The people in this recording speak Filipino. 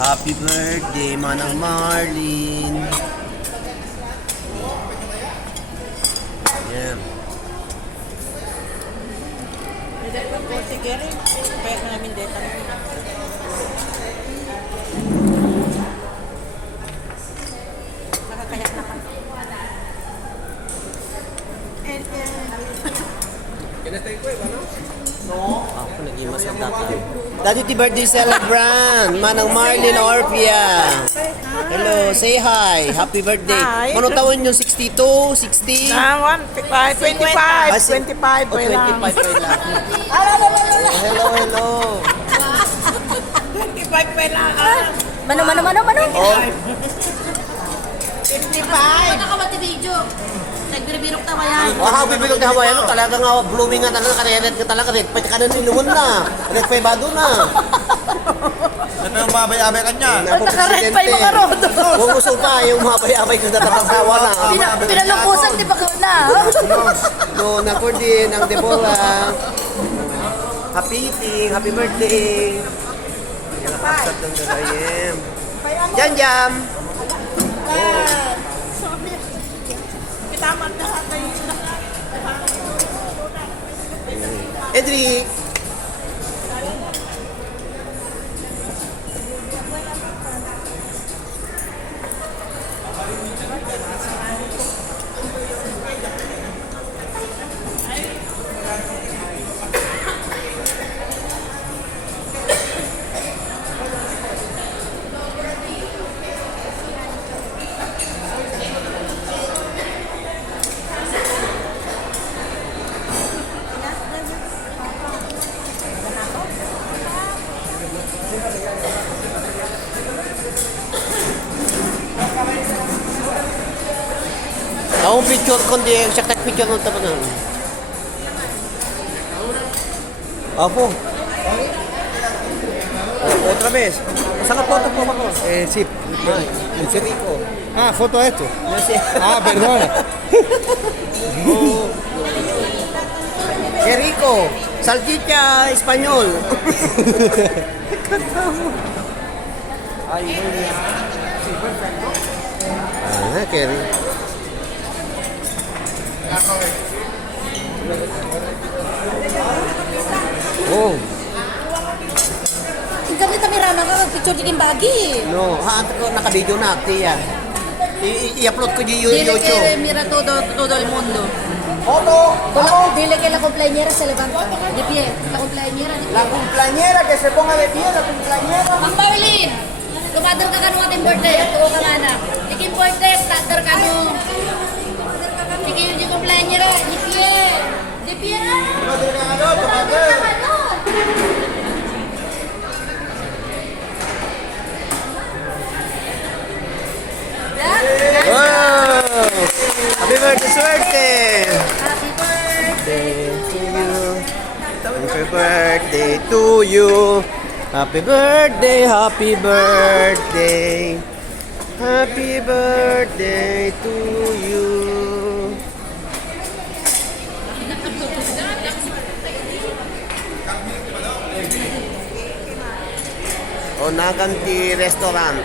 Happy birthday, Manang Marlin. Ayan. Sige rin. Kaya namin dito. Nakakayak na pa. Ako naging masadakan. Daddy ti birthday celebrant, Manang Marlin Orpia. Hello, say hi. Happy birthday. Hi. Ano taon yung 62, 60? 25. 25 Oh, 25 pa lang. Hello, hello. 25 pa lang. Mano? Oh, 55. Nakakawati video. Nagbiribirok tama yan. wow, bibilog na Hawaii. Ano, talaga nga, blooming nga talaga. Kanayanet ka talaga. Pwede ka na niluwan na. Nagpaibado na. Ito yung babay-abay ka niya. Nakaret pa yung mga rodo. Kung gusto pa, yung mabay-abay ko na tatasawa na. Pinalungkusan di ba ko na? No, nakordin ang Deborah. Happy eating, happy birthday. Nakakasap ng Darayem. Jam Jam. Tama na kayo. Edric. Akong picture kundi siya picture ng tapat na. Apo. Otra vez. Saca foto po ako. Sí. Si Rico. Ah, foto esto. No sé. Ah, perdona. Si Rico. Salchicha español. Ay, ah, Kerry. Oh, Kami tamirama ka, picture di bagi. no. Haantar ko naka-video na, tiya. I-upload ko yung Dile que YouTube. mira todo el mundo. Foto! Dile que la cumpleañera se levanta de pie. La cumpleañera de La pie. cumpleañera, que se ponga de pie, la cumpleañera. Mang Paulin, lumater ka kanu ating birthday. Tuo ka nga na. Ikin birthday, tater kanu. Ikin yung cumpleañera, di pie. Di pie na. Wow! Happy birthday, suerte! Happy birthday. Happy birthday to you. Happy birthday, happy birthday. Happy birthday to you. Onaganti Restaurant.